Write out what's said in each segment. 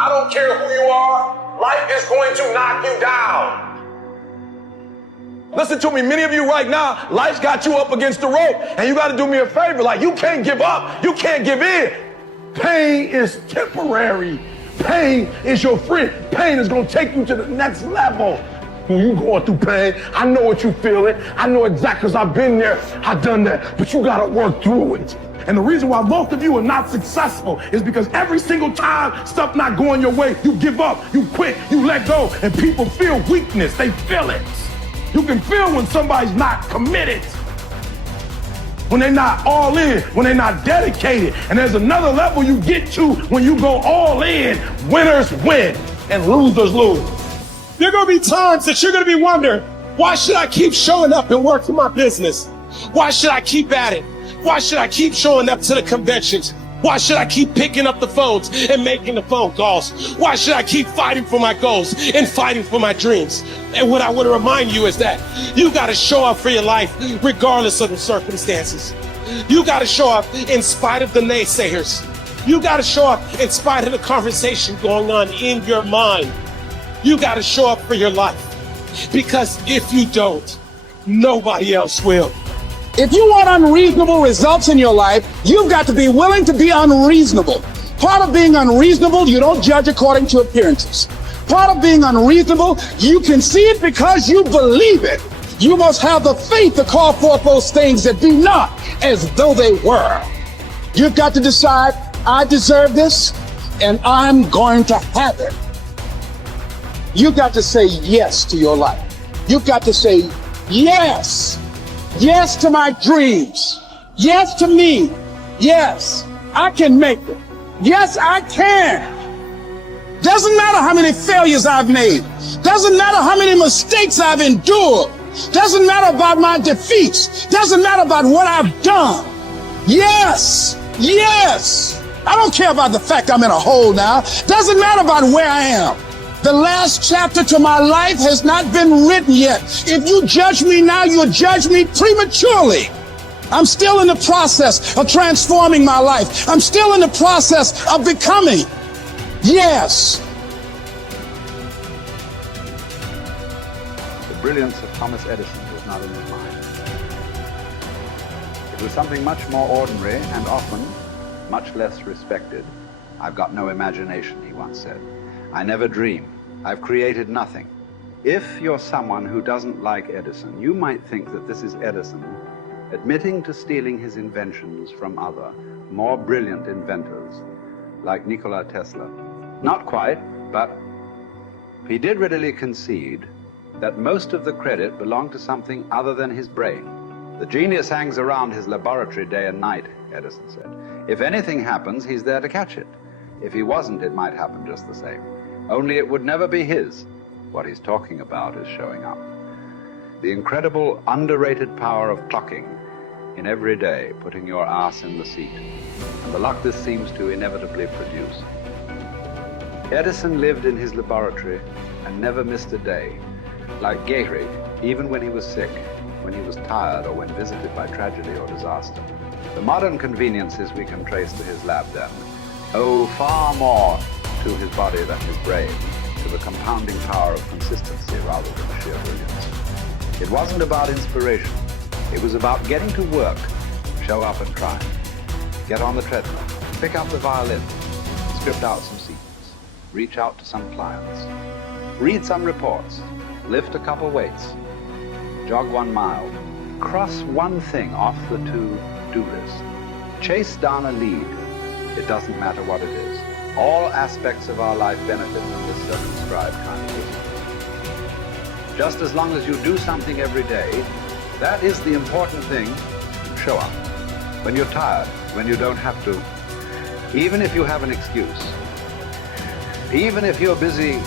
I don't care who you are. Life is going to knock you down. Listen to me, many of you right now, life's got you up against the rope, and you got to do me a favor. Like, you can't give up. You can't give in. Pain is temporary. Pain is your friend. Pain is going to take you to the next level. When you going through pain, I know what you feeling. I know exactly, because I've been there. I've done that. But you got to work through it. And the reason why most of you are not successful is because every single time stuff not going your way, you give up, you quit, you let go, and people feel weakness. They feel it. You can feel when somebody's not committed, when they're not all in, when they're not dedicated. And there's another level you get to when you go all in. Winners win and losers lose. There are going to be times that you're going to be wondering, why should I keep showing up and working my business? Why should I keep at it? Why should I keep showing up to the conventions? Why should I keep picking up the phones and making the phone calls? Why should I keep fighting for my goals and fighting for my dreams? And what I want to remind you is that you got to show up for your life regardless of the circumstances. You got to show up in spite of the naysayers. You got to show up in spite of the conversation going on in your mind. You got to show up for your life, because if you don't, nobody else will. If you want unreasonable results in your life, you've got to be willing to be unreasonable. Part of being unreasonable, you don't judge according to appearances. Part of being unreasonable, you can see it because you believe it. You must have the faith to call forth those things that be not as though they were. You've got to decide, I deserve this, and I'm going to have it. You've got to say yes to your life. You've got to say yes. Yes to my dreams. Yes to me. Yes, I can make it. Yes, I can. Doesn't matter how many failures I've made. Doesn't matter how many mistakes I've endured. Doesn't matter about my defeats. Doesn't matter about what I've done. Yes, yes. I don't care about the fact I'm in a hole now. Doesn't matter about where I am. The last chapter to my life has not been written yet. If you judge me now, you'll judge me prematurely. I'm still in the process of transforming my life. I'm still in the process of becoming. Yes. The brilliance of Thomas Edison was not in his mind. It was something much more ordinary and often much less respected. I've got no imagination, he once said. I never dream. I've created nothing. If you're someone who doesn't like Edison, you might think that this is Edison admitting to stealing his inventions from other, more brilliant inventors, like Nikola Tesla. Not quite, but he did readily concede that most of the credit belonged to something other than his brain. The genius hangs around his laboratory day and night, Edison said. If anything happens, he's there to catch it. If he wasn't, it might happen just the same. Only it would never be his. What he's talking about is showing up. The incredible, underrated power of clocking in every day, putting your ass in the seat, and the luck this seems to inevitably produce. Edison lived in his laboratory and never missed a day. Like Gehrig, even when he was sick, when he was tired, or when visited by tragedy or disaster. The modern conveniences we can trace to his lab then owe far more to his body than his brain, to the compounding power of consistency rather than sheer brilliance. It wasn't about inspiration. It was about getting to work, show up and try. Get on the treadmill, pick up the violin, script out some sequence, reach out to some clients, read some reports, lift a couple weights, jog 1 mile, cross one thing off the to-do list, chase down a lead. It doesn't matter what it is. All aspects of our life benefit from this circumscribed kind of wisdom. Just as long as you do something every day, that is the important thing. Show up. When you're tired, when you don't have to, even if you have an excuse, even if you're busy,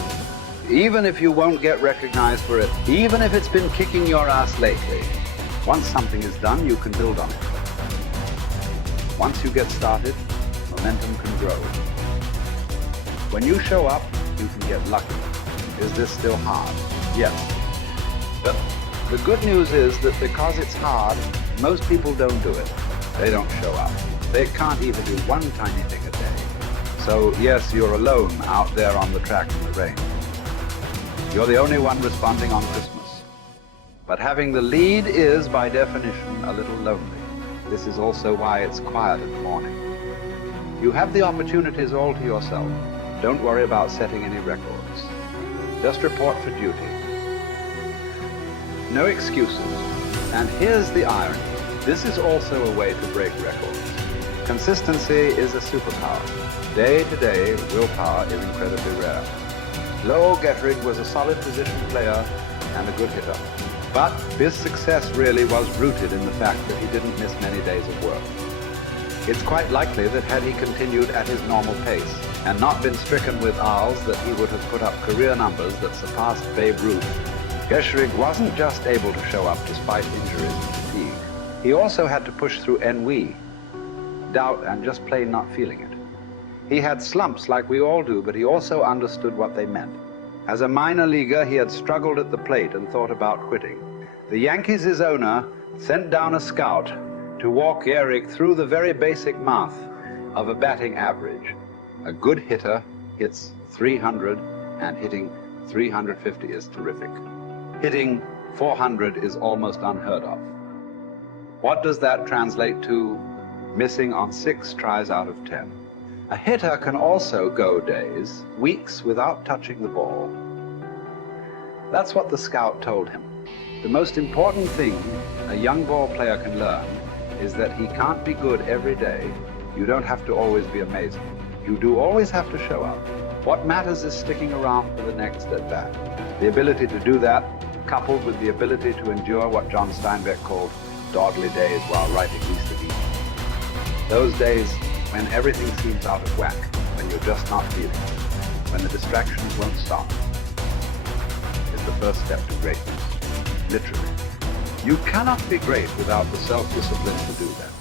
even if you won't get recognized for it, even if it's been kicking your ass lately, once something is done, you can build on it. Once you get started, momentum can grow. When you show up, you can get lucky. Is this still hard? Yes. But the good news is that because it's hard, most people don't do it. They don't show up. They can't even do one tiny thing a day. So yes, you're alone out there on the track in the rain. You're the only one responding on Christmas. But having the lead is, by definition, a little lonely. This is also why it's quiet in the morning. You have the opportunities all to yourself. Don't worry about setting any records. Just report for duty. No excuses. And here's the irony. This is also a way to break records. Consistency is a superpower. Day to day, willpower is incredibly rare. Lowell Gettrig was a solid position player and a good hitter. But his success really was rooted in the fact that he didn't miss many days of work. It's quite likely that had he continued at his normal pace and not been stricken with R's, that he would have put up career numbers that surpassed Babe Ruth. Gettrig wasn't just able to show up despite injuries and fatigue. He also had to push through ennui, doubt, and just plain not feeling it. He had slumps like we all do, but he also understood what they meant. As a minor leaguer, he had struggled at the plate and thought about quitting. The Yankees' owner sent down a scout to walk Gehrig through the very basic math of a batting average. A good hitter hits 300, and hitting 350 is terrific. Hitting 400 is almost unheard of. What does that translate to? Missing on 6 tries out of 10. A hitter can also go days, weeks without touching the ball. That's what the scout told him. The most important thing a young ball player can learn is that he can't be good every day. You don't have to always be amazing. You do always have to show up. What matters is sticking around for the next at-bat. The ability to do that, coupled with the ability to endure what John Steinbeck called dogly days while writing East of Eden. Those days when everything seems out of whack, when you're just not feeling it, when the distractions won't stop, is the first step to greatness, literally. You cannot be great without the self-discipline to do that.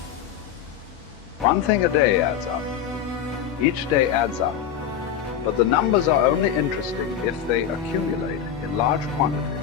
One thing a day adds up. Each day adds up. But the numbers are only interesting if they accumulate in large quantities.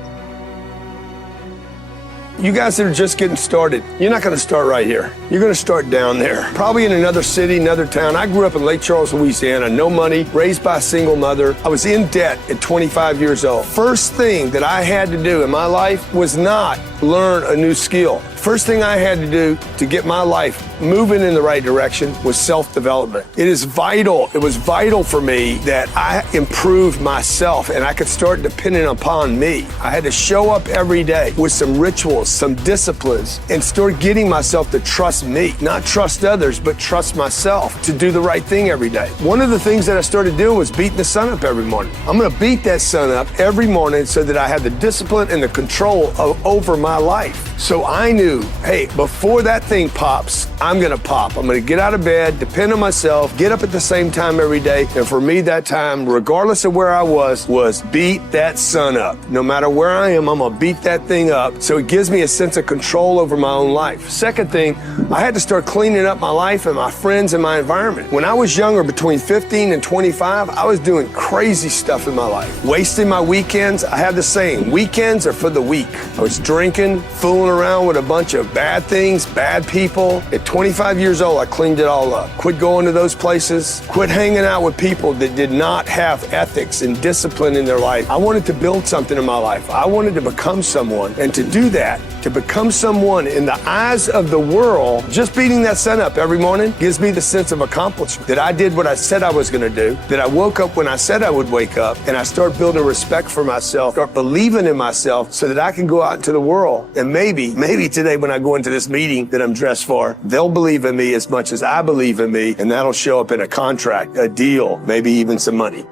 You guys that are just getting started, you're not going to start right here. You're going to start down there, probably in another city, another town. I grew up in Lake Charles, Louisiana, no money, raised by a single mother. I was in debt at 25 years old. First thing that I had to do in my life was not learn a new skill. First thing I had to do to get my life moving in the right direction was self-development. It is vital. It was vital for me that I improved myself and I could start depending upon me. I had to show up every day with some rituals, some disciplines, and start getting myself to trust me, not trust others, but trust myself to do the right thing every day. One of the things that I started doing was beating the sun up every morning. I'm going to beat that sun up every morning so that I have the discipline and the control over my life. So I knew, hey, before that thing pops, I'm going to pop. I'm going to get out of bed, depend on myself, get up at the same time every day. And for me, that time, regardless of where I was beat that sun up. No matter where I am, I'm going to beat that thing up. So it gives me a sense of control over my own life. Second thing, I had to start cleaning up my life and my friends and my environment. When I was younger, between 15 and 25, I was doing crazy stuff in my life. Wasting my weekends. I have the saying, weekends are for the weak. I was drinking, fooling around with a bunch of bad things, bad people. At 25 years old, I cleaned it all up. Quit going to those places. Quit hanging out with people that did not have ethics and discipline in their life. I wanted to build something in my life. I wanted to become someone. And to do that, to become someone in the eyes of the world, just beating that sun up every morning gives me the sense of accomplishment that I did what I said I was going to do, that I woke up when I said I would wake up, and I start building respect for myself, start believing in myself so that I can go out into the world. And maybe today when I go into this meeting that I'm dressed for, they'll believe in me as much as I believe in me, and that'll show up in a contract, a deal, maybe even some money.